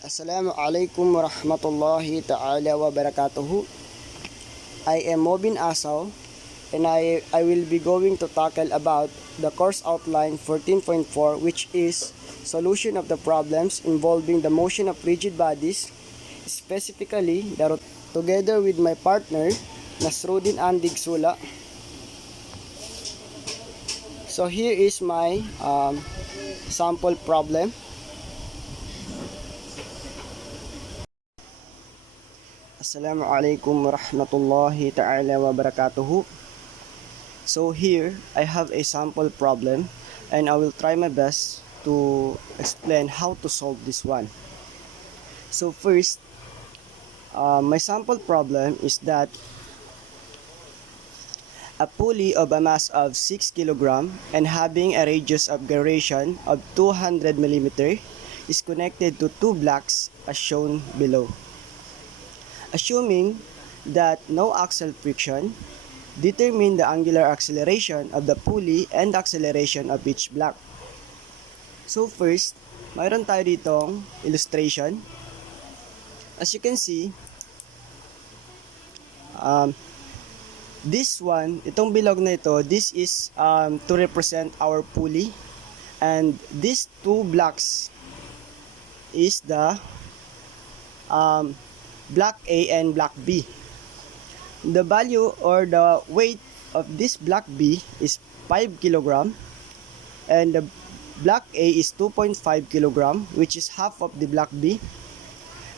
Assalamu alaikum warahmatullahi ta'ala wa barakatuhu. I am Mobin Asaw and I will be going to tackle about the course outline 14.4, which is solution of the problems involving the motion of rigid bodies, specifically together with my partner Nasruddin Andig Sula. So here is my sample problem. Assalamu alaikum warahmatullahi ta'ala wa barakatuhu. So here I have a sample problem and I will try my best to explain how to solve this one. So first, my sample problem is that a pulley of a mass of 6 kg and having a radius of gyration of 200 mm is connected to two blocks as shown below. Assuming that no axial friction, determine the angular acceleration of the pulley and the acceleration of each block. So first, mayroon tayo ditong illustration. As you can see, this one, itong bilog na ito, this is to represent our pulley, and these two blocks is the block A and block B. The value or the weight of this block B is 5 kg and the block A is 2.5 kg, which is half of the block B,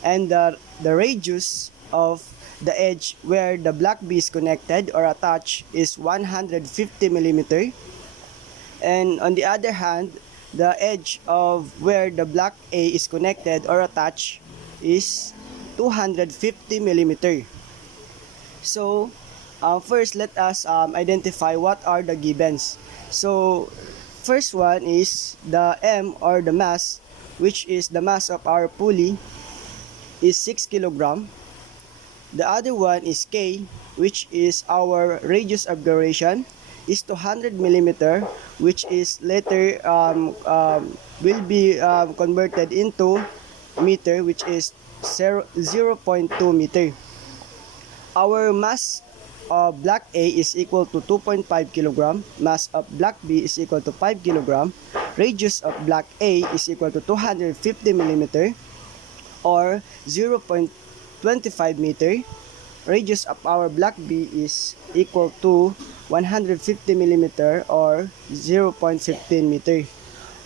and the radius of the edge where the block B is connected or attached is 150 mm, and on the other hand, the edge of where the block A is connected or attached is 250 mm. So first, let us identify what are the givens. So first one is the M, or the mass, which is the mass of our pulley, is 6 kg. The other one is K, which is our radius of gyration, is 200 mm, which is later will be converted into meter, which is 0.2 meter. Our mass of block A is equal to 2.5 kg, mass of block B is equal to 5 kg, radius of block A is equal to 250 mm or 0.25 meter. Radius of our block B is equal to 150 mm or 0.15 meter.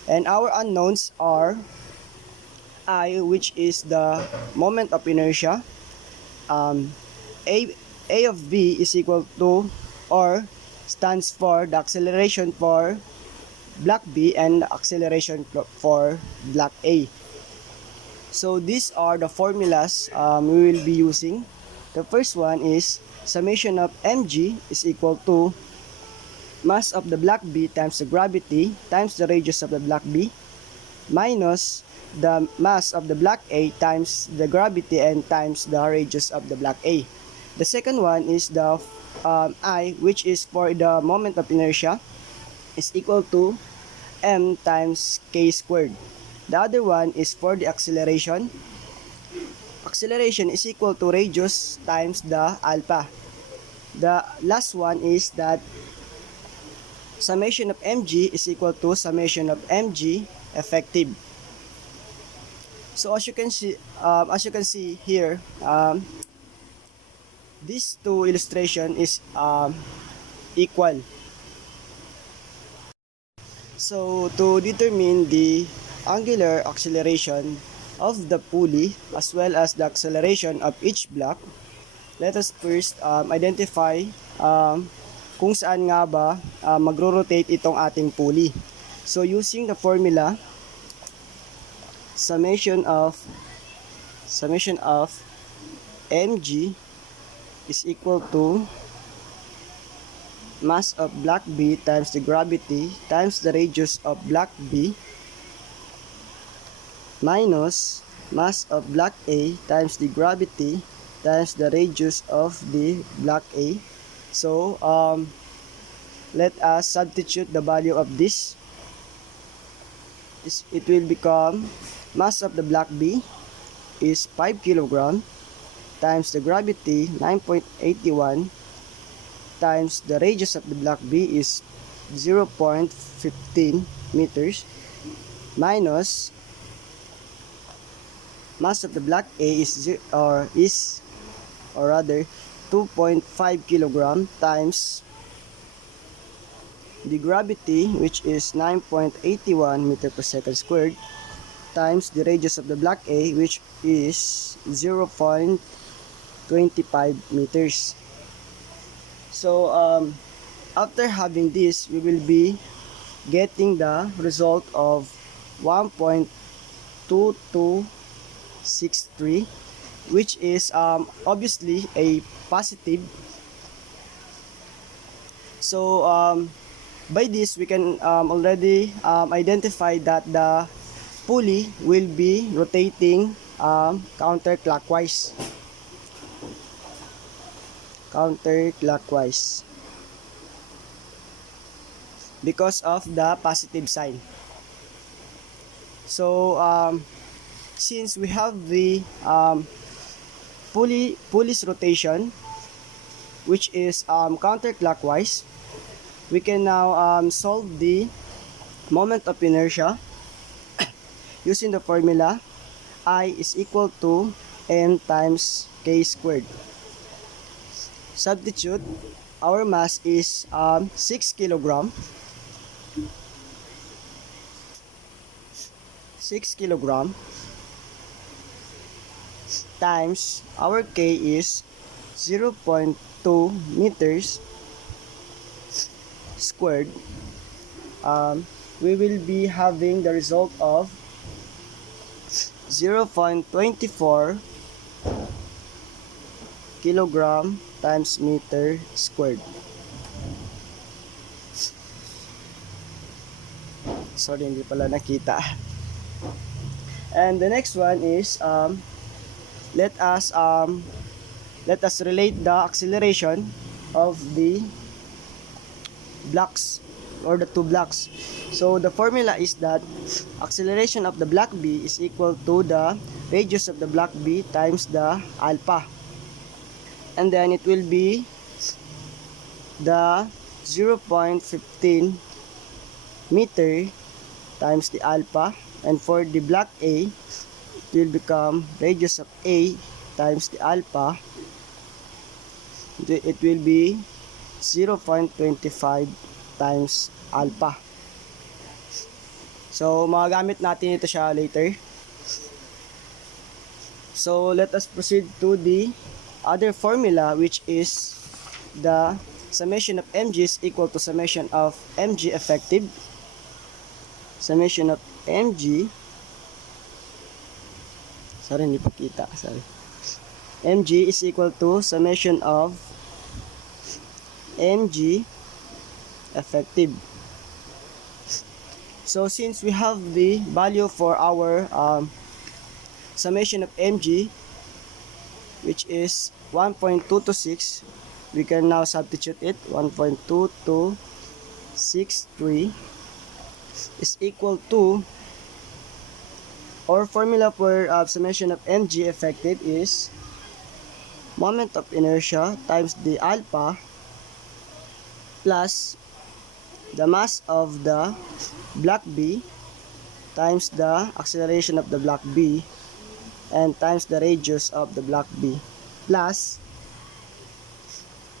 And our unknowns are I, which is the moment of inertia, A of B is equal to, or stands for the acceleration for block B and the acceleration for block A. So these are the formulas we will be using. The first one is summation of mg is equal to mass of the block B times the gravity times the radius of the block B minus the mass of the block A times the gravity and times the radius of the block A. The second one is the I, which is for the moment of inertia, is equal to m times k squared. The other one is for the acceleration. Acceleration is equal to radius times the alpha. The last one is that summation of mg is equal to summation of mg effective. So as you can see here, these two illustration is equal. So to determine the angular acceleration of the pulley as well as the acceleration of each block, let us first identify kung saan nga ba magro-rotate itong ating pulley. So using the formula summation of mg is equal to mass of block B times the gravity times the radius of block B minus mass of block A times the gravity times the radius of the block A. So let us substitute the value of this. It will become mass of the block B is 5 kilogram times the gravity 9.81 times the radius of the block B is 0.15 meters minus mass of the block A is or rather 2.5 kilogram times the gravity, which is 9.81 meter per second squared, times the radius of the block A, which is 0.25 meters. So after having this, we will be getting the result of 1.2263, which is obviously a positive. So by this, we can already identify that the pulley will be rotating counterclockwise. Because of the positive sign. So since we have the pulley's rotation, which is counterclockwise, we can now solve the moment of inertia using the formula I is equal to m times k squared. Substitute, our mass is 6 kilogram. 6 kilogram times our k is 0.2 meters squared. We will be having the result of 0.24 kilogram times meter squared. Sorry, hindi pala nakita. And the next one is let us relate the acceleration of the blocks or the two blocks. So the formula is that acceleration of the block B is equal to the radius of the block B times the alpha, and then it will be the 0.15 meter times the alpha, and for the block A it will become radius of A times the alpha. It will be 0.25 times alpha. So magagamit natin ito siya later. So let us proceed to the other formula, which is the summation of mg is equal to summation of mg effective. Summation of mg, sorry, hindi pa kita, sorry. mg is equal to summation of mg effective. So since we have the value for our summation of mg, which is 1.226, we can now substitute it. 1.2263 is equal to, our formula for summation of mg effective is moment of inertia times the alpha plus the mass of the block B times the acceleration of the block B and times the radius of the block B plus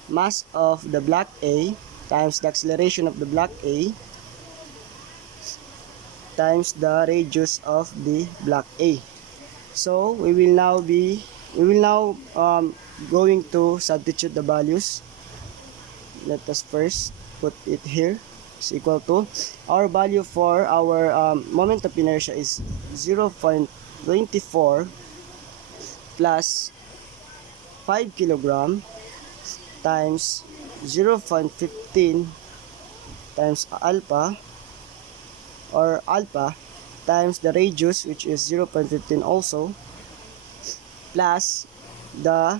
mass of the block A times the acceleration of the block A times the radius of the block A. So we will now going to substitute the values. Let us first put it here. Is equal to, our value for our moment of inertia is 0.24 plus 5 kilogram times 0.15 times alpha, or alpha times the radius, which is 0.15 also, plus the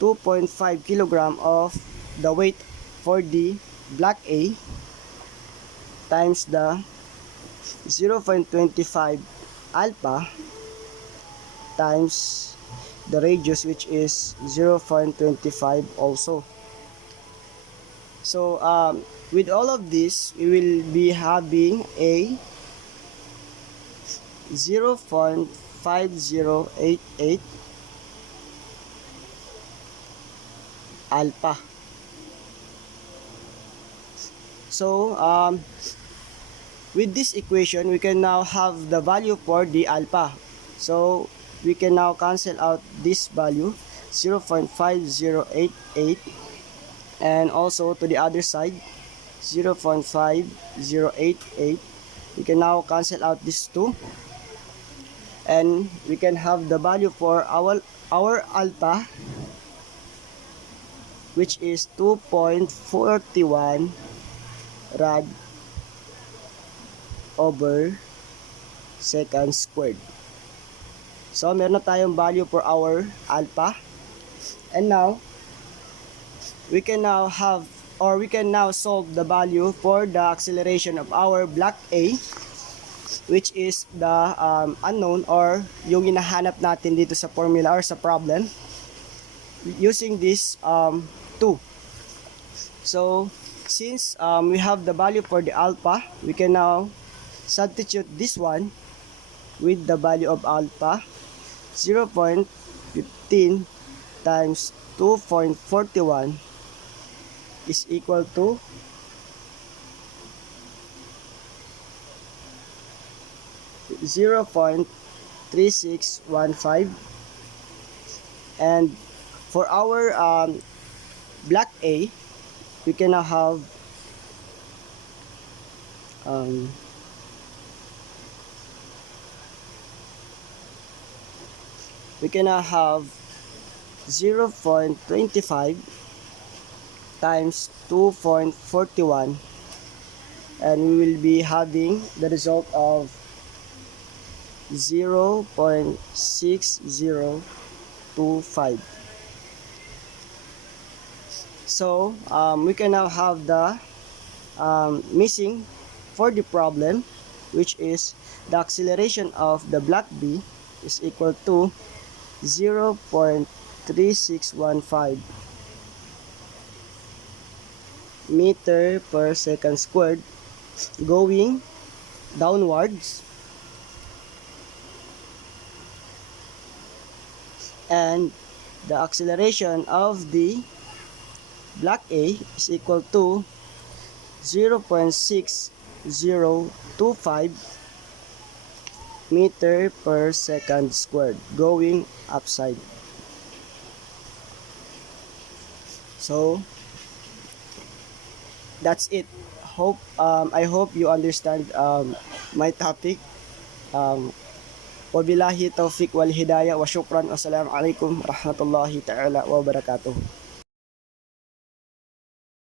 2.5 kilogram of the weight for the block A times the 0.25 alpha times the radius, which is 0.25 also. So with all of this, we will be having a 0.5088 alpha. So with this equation, we can now have the value for the alpha. So we can now cancel out this value, 0.5088, and also to the other side, 0.5088. We can now cancel out these two, and we can have the value for our alpha, which is 2.41 rad over second squared. So meron na tayong value for our alpha, and now we can now have, or we can now solve the value for the acceleration of our block A, which is the unknown, or yung hinahanap natin dito sa formula or sa problem, using this 2. So since we have the value for the alpha, we can now substitute this one with the value of alpha, 0.15 times 2.41 is equal to 0.3615. And for our block A, we can now have we can now have 0.25 times 2.41, and we will be having the result of 0.6025. So we can now have the missing for the problem, which is the acceleration of the block B is equal to 0.3615 meter per second squared going downwards, and the acceleration of the block A is equal to 0.6025 meter per second squared going upside. So that's it. I hope you understand my topic. Wabillahi taufiq wal hidayah wa syukran. Wassalamu alaikum warahmatullahi ta'ala wabarakatuh.